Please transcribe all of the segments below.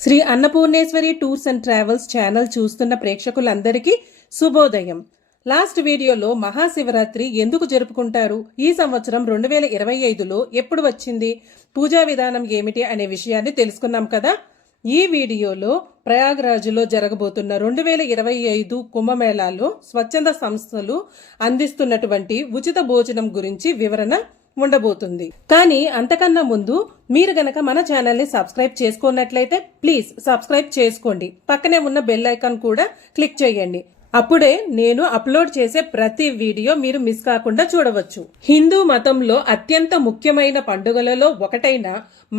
Shri Annapurneshwari tours and travels channel చూస్తున్న ప్రేక్షకులందరికీ శుభోదయం. లాస్ట్ వీడియోలో మహాశివరాత్రి ఎందుకు జరుపుకుంటారు? ఈ సంవత్సరం రెండు వేల ఇరవై ఐదులో ఎప్పుడు వచ్చింది? పూజా విధానం ఏమిటి అనే విషయాన్ని తెలుసుకున్నాం కదా? ఈ వీడియోలో ప్రయాగ్రాజ్లో జరగబోతున్న రెండు వేల ఇరవై ఐదు కుంభమేళాలో స్వచ్ఛంద సంస్థలు అందిస్తున్నటువంటి ఉచిత భోజనం గురించి వివరణ ఉండబోతుంది. కానీ అంతకన్నా ముందు మీరు గనక మన ఛానల్ని సబ్స్క్రైబ్ చేసుకున్నట్లయితే ప్లీజ్ సబ్స్క్రైబ్ చేసుకోండి. పక్కనే ఉన్న బెల్ ఐకాన్ కూడా క్లిక్ చేయండి. అప్పుడే నేను అప్లోడ్ చేసే ప్రతి వీడియో మీరు మిస్ కాకుండా చూడవచ్చు. హిందూ మతంలో అత్యంత ముఖ్యమైన పండుగలలో ఒకటైన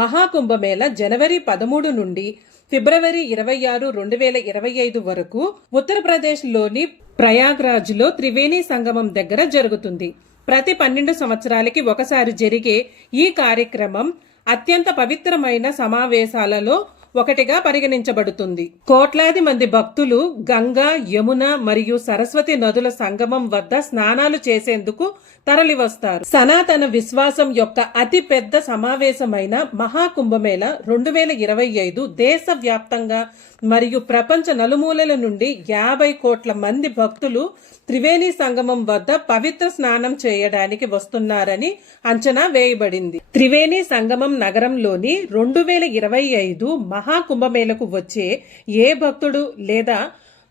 మహాకుంభమేళ జనవరి పదమూడు నుండి ఫిబ్రవరి ఇరవై ఆరు రెండు వేల ఇరవై ఐదు వరకు ఉత్తరప్రదేశ్లోని ప్రయాగ్రాజ్లో త్రివేణి సంగమం దగ్గర జరుగుతుంది. ప్రతి పన్నెండు సంవత్సరాలకి ఒకసారి జరిగే ఈ కార్యక్రమం అత్యంత పవిత్రమైన సమావేశాలలో ఒకటిగా పరిగణించబడుతుంది. కోట్లాది మంది భక్తులు గంగా యమున మరియు సరస్వతి నదుల సంగమం వద్ద స్నానాలు చేసేందుకు తరలివస్తారు. సనాతన విశ్వాసం యొక్క అతి పెద్ద సమావేశమైన మహాకుంభమేళ రెండు వేల ఇరవై ఐదు దేశవ్యాప్తంగా మరియు ప్రపంచ నలుమూలల నుండి యాభై కోట్ల మంది భక్తులు త్రివేణి సంగమం వద్ద పవిత్ర స్నానం చేయడానికి వస్తున్నారని అంచనా వేయబడింది. త్రివేణి సంగమం నగరంలోని రెండు వేల ఇరవై ఐదు మహాకుంభమేళకు వచ్చే ఏ భక్తుడు లేదా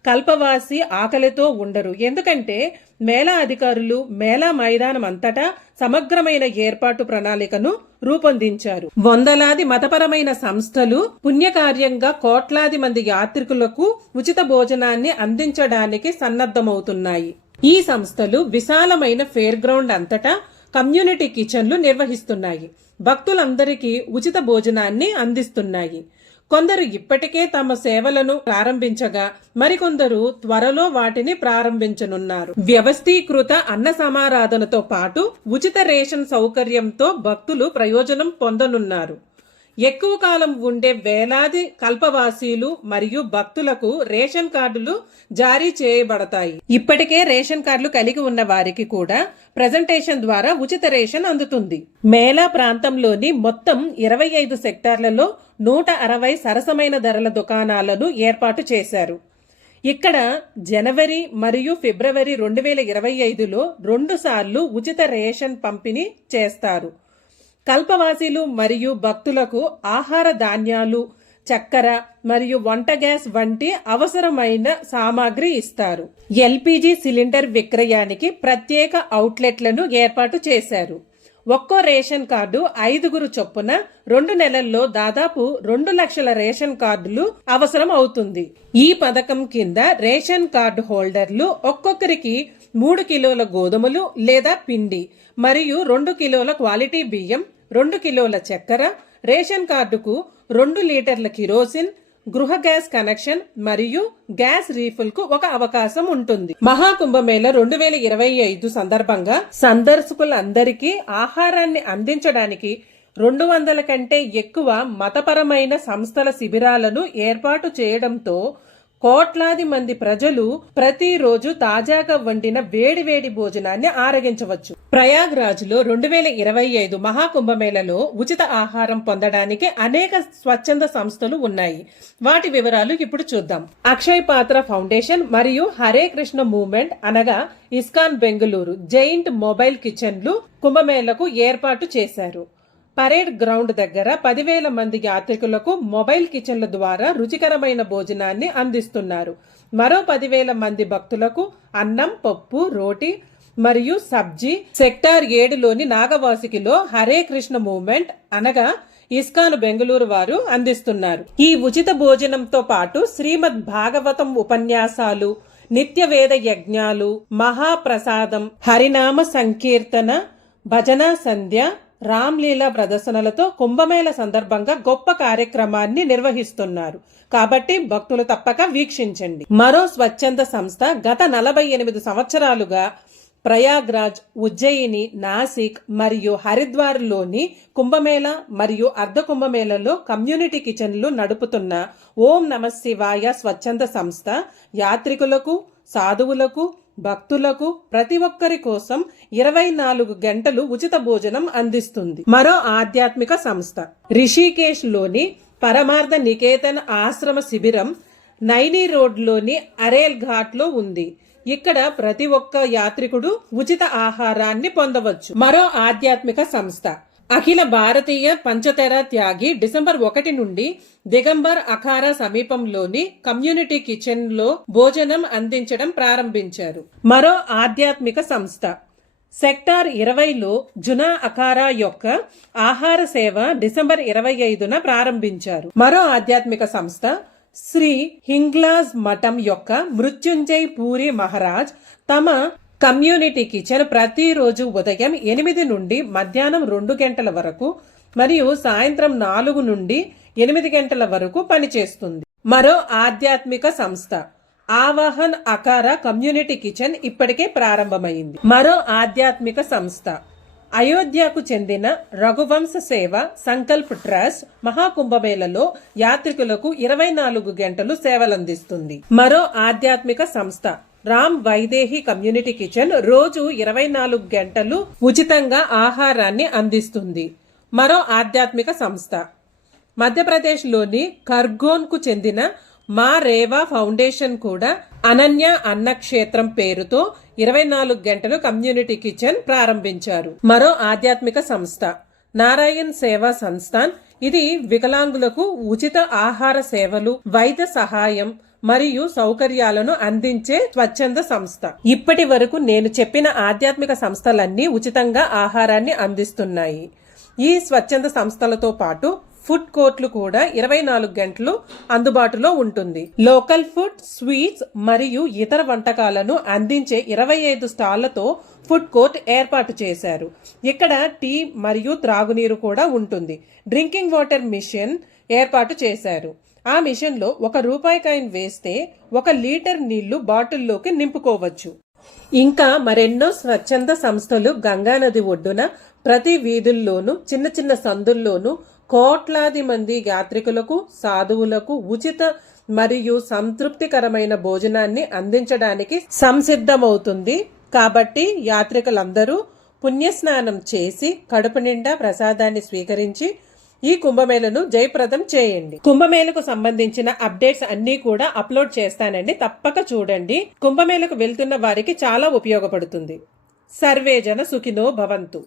కల్పవాసి ఆకలితో ఉండరు. ఎందుకంటే మేళా అధికారులు మేళా మైదానం అంతటా సమగ్రమైన ఏర్పాటు ప్రణాళికను రూపొందించారు. వందలాది మతపరమైన సంస్థలు పుణ్యకార్యంగా కోట్లాది మంది యాత్రికులకు ఉచిత భోజనాన్ని అందించడానికి సన్నద్ధమవుతున్నాయి. ఈ సంస్థలు విశాలమైన ఫేర్ గ్రౌండ్ అంతటా కమ్యూనిటీ కిచెన్లు నిర్వహిస్తున్నాయి. భక్తులందరికీ ఉచిత భోజనాన్ని అందిస్తున్నాయి. కొందరు ఇప్పటికే తమ సేవలను ప్రారంభించగా మరికొందరు త్వరలో వాటిని ప్రారంభించనున్నారు. వ్యవస్థీకృత అన్న సమారాధనతో పాటు ఉచిత రేషన్ సౌకర్యంతో భక్తులు ప్రయోజనం పొందనున్నారు. ఎక్కువ కాలం ఉండే వేలాది కల్పవాసీలు మరియు భక్తులకు రేషన్ కార్డులు జారీ చేయబడతాయి. ఇప్పటికే రేషన్ కార్డులు కలిగి ఉన్న వారికి కూడా ప్రజెంటేషన్ ద్వారా ఉచిత రేషన్ అందుతుంది. మేళా ప్రాంతంలోని మొత్తం ఇరవై ఐదు సెక్టార్లలో నూట అరవై సరసమైన ధరల దుకాణాలను ఏర్పాటు చేశారు. ఇక్కడ జనవరి మరియు ఫిబ్రవరి రెండు వేల ఇరవై ఐదులో రెండు సార్లు ఉచిత రేషన్ పంపిణీ చేస్తారు. కల్పవాసీలు మరియు భక్తులకు ఆహార ధాన్యాలు చక్కెర మరియు వంట గ్యాస్ వంటి అవసరమైన సామాగ్రి ఇస్తారు. ఎల్పిజి సిలిండర్ విక్రయానికి ప్రత్యేక అవుట్లెట్లను ఏర్పాటు చేశారు. ఒక్కో రేషన్ కార్డు ఐదుగురు చొప్పున రెండు నెలల్లో దాదాపు రెండు లక్షల రేషన్ కార్డులు అవసరం అవుతుంది. ఈ పథకం కింద రేషన్ కార్డు హోల్డర్లు ఒక్కొక్కరికి మూడు కిలోల గోధుమలు లేదా పిండి మరియు రెండు కిలోల క్వాలిటీ బియ్యం రెండు కిలోల చక్కెర రేషన్ కార్డుకు రెండు లీటర్ల కిరోసిన్ గృహ గ్యాస్ కనెక్షన్ మరియు గ్యాస్ రీఫిల్కు ఒక అవకాశం ఉంటుంది. మహాకుంభమేళ రెండు వేల ఇరవై ఐదు సందర్భంగా సందర్శకులందరికీ ఆహారాన్ని అందించడానికి రెండు వందల కంటే ఎక్కువ మతపరమైన సంస్థల శిబిరాలను ఏర్పాటు చేయడంతో కోట్లాది మంది ప్రజలు ప్రతిరోజు తాజాగా వండిన వేడివేడి భోజనాన్ని ఆరగించవచ్చు. ప్రయాగ్రాజ్లో రెండు వేల ఇరవై ఐదు మహాకుంభమేళలో ఉచిత ఆహారం పొందడానికి అనేక స్వచ్ఛంద సంస్థలు ఉన్నాయి. వాటి వివరాలు ఇప్పుడు చూద్దాం. అక్షయ్ పాత్ర ఫౌండేషన్ మరియు హరే కృష్ణ మూవ్మెంట్ అనగా ఇస్కాన్ బెంగళూరు జైంట్ మొబైల్ కిచెన్లు కుంభమేళకు ఏర్పాటు చేశారు. పరేడ్ గ్రౌండ్ దగ్గర పదివేల మంది యాత్రికులకు మొబైల్ కిచెన్ల ద్వారా రుచికరమైన భోజనాన్ని అందిస్తున్నారు. మరో పదివేల మంది భక్తులకు అన్నం పప్పు రోటి మరియు సబ్జీ సెక్టార్ ఏడులోని నాగవాసికిలో హరే కృష్ణ మూవ్మెంట్ అనగా ఇస్కాన్ బెంగళూరు వారు అందిస్తున్నారు. ఈ ఉచిత భోజనంతో పాటు శ్రీమద్ భాగవతం ఉపన్యాసాలు నిత్యవేద యజ్ఞాలు మహాప్రసాదం హరినామ సంకీర్తన భజన సంధ్య రామ్లీలా ప్రదర్శనలతో కుంభమేళ సందర్భంగా గొప్ప కార్యక్రమాన్ని నిర్వహిస్తున్నారు. కాబట్టి భక్తులు తప్పక వీక్షించండి. మరో స్వచ్ఛంద సంస్థ గత నలభై ఎనిమిది సంవత్సరాలుగా ప్రయాగ్రాజ్ ఉజ్జయిని నాసిక్ మరియు హరిద్వార్లోని కుంభమేళ మరియు అర్ధ కుంభమేళలో కమ్యూనిటీ కిచెన్లు నడుపుతున్న ఓం నమ శివాయ స్వచ్ఛంద సంస్థ యాత్రికులకు సాధువులకు భక్తులకు ప్రతి ఒక్కరి కోసం ఇరవై నాలుగు గంటలు ఉచిత భోజనం అందిస్తుంది. మరో ఆధ్యాత్మిక సంస్థ. రిషికేష్లోని పరమార్థ నికేతన్ ఆశ్రమ శిబిరం నైనీ రోడ్లోని అరేల్ ఘాట్లో ఉంది. ఇక్కడ ప్రతి ఒక్క యాత్రికుడు ఉచిత ఆహారాన్ని పొందవచ్చు. మరో ఆధ్యాత్మిక సంస్థ. అఖిల భారతీయ పంచతెర త్యాగి డిసెంబర్ ఒకటి నుండి దిగంబర్ అఖారా సమీపంలోని కమ్యూనిటీ కిచెన్లో భోజనం అందించడం ప్రారంభించారు. మరో ఆధ్యాత్మిక సంస్థ. సెక్టార్ ఇరవైలో జునా అఖారా యొక్క ఆహార సేవ డిసెంబర్ ఇరవై ఐదున ప్రారంభించారు. మరో ఆధ్యాత్మిక సంస్థ శ్రీ హింగ్లాజ్ మఠం యొక్క మృత్యుంజయ్ పూరి మహారాజ్ తమ కమ్యూనిటీ కిచెన్ ప్రతిరోజు ఉదయం ఎనిమిది నుండి మధ్యాహ్నం రెండు గంటల వరకు మరియు సాయంత్రం నాలుగు నుండి ఎనిమిది గంటల వరకు పనిచేస్తుంది. మరో ఆధ్యాత్మిక సంస్థ ఆవాహన్ అకార కమ్యూనిటీ కిచెన్ ఇప్పటికే ప్రారంభమైంది. మరో ఆధ్యాత్మిక సంస్థ అయోధ్యకు చెందిన రఘువంశ సేవ సంకల్ప్ ట్రస్ట్ మహాకుంభమేళలో యాత్రికులకు ఇరవై నాలుగు గంటలు సేవలందిస్తుంది. మరో ఆధ్యాత్మిక సంస్థ రామ్ వైదేహి కమ్యూనిటీ కిచెన్ రోజు ఇరవై నాలుగు గంటలు ఉచితంగా ఆహారాన్ని అందిస్తుంది. మరో ఆధ్యాత్మిక సంస్థ. మధ్యప్రదేశ్లోని ఖర్గోన్కు చెందిన మా రేవా ఫౌండేషన్ కూడా అనన్య అన్నక్షేత్రం పేరుతో ఇరవై నాలుగు గంటలు కమ్యూనిటీ కిచెన్ ప్రారంభించారు. మరో ఆధ్యాత్మిక సంస్థ. నారాయణ్ సేవా సంస్థాన్. ఇది వికలాంగులకు ఉచిత ఆహార సేవలు వైద్య సహాయం మరియు సౌకర్యాలను అందించే స్వచ్ఛంద సంస్థ. ఇప్పటి వరకు నేను చెప్పిన ఆధ్యాత్మిక సంస్థలన్నీ ఉచితంగా ఆహారాన్ని అందిస్తున్నాయి. ఈ స్వచ్ఛంద సంస్థలతో పాటు ఫుడ్ కోర్ట్లు కూడా ఇరవై నాలుగు గంటలు అందుబాటులో ఉంటుంది. లోకల్ ఫుడ్ స్వీట్స్ మరియు ఇతర వంటకాలను అందించే ఇరవై ఐదు స్టాళ్ళతో ఫుడ్ కోర్ట్ ఏర్పాటు చేశారు. ఇక్కడ టీ మరియు త్రాగునీరు కూడా ఉంటుంది. డ్రింకింగ్ వాటర్ మిషన్ ఏర్పాటు చేశారు. ఆ మిషన్లో ఒక రూపాయి కాయిన్ వేస్తే ఒక లీటర్ నీళ్ళు బాటిల్లోకి నింపుకోవచ్చు. ఇంకా మరెన్నో స్వచ్ఛంద సంస్థలు గంగానది ఒడ్డున ప్రతి వీధుల్లోనూ చిన్న చిన్న సందుల్లోనూ కోట్లాది మంది యాత్రికులకు సాధువులకు ఉచిత మరియు సంతృప్తికరమైన భోజనాన్ని అందించడానికి సంసిద్ధమవుతుంది. కాబట్టి యాత్రికులందరూ పుణ్యస్నానం చేసి కడుపు నిండా ప్రసాదాన్ని స్వీకరించి ఈ కుంభమేళను జయప్రదం చేయండి. కుంభమేళకు సంబంధించిన అప్డేట్స్ అన్ని కూడా అప్లోడ్ చేస్తానండి. తప్పక చూడండి. కుంభమేళకు వెళ్తున్న వారికి చాలా ఉపయోగపడుతుంది. సర్వేజన సుఖినో భవంతు.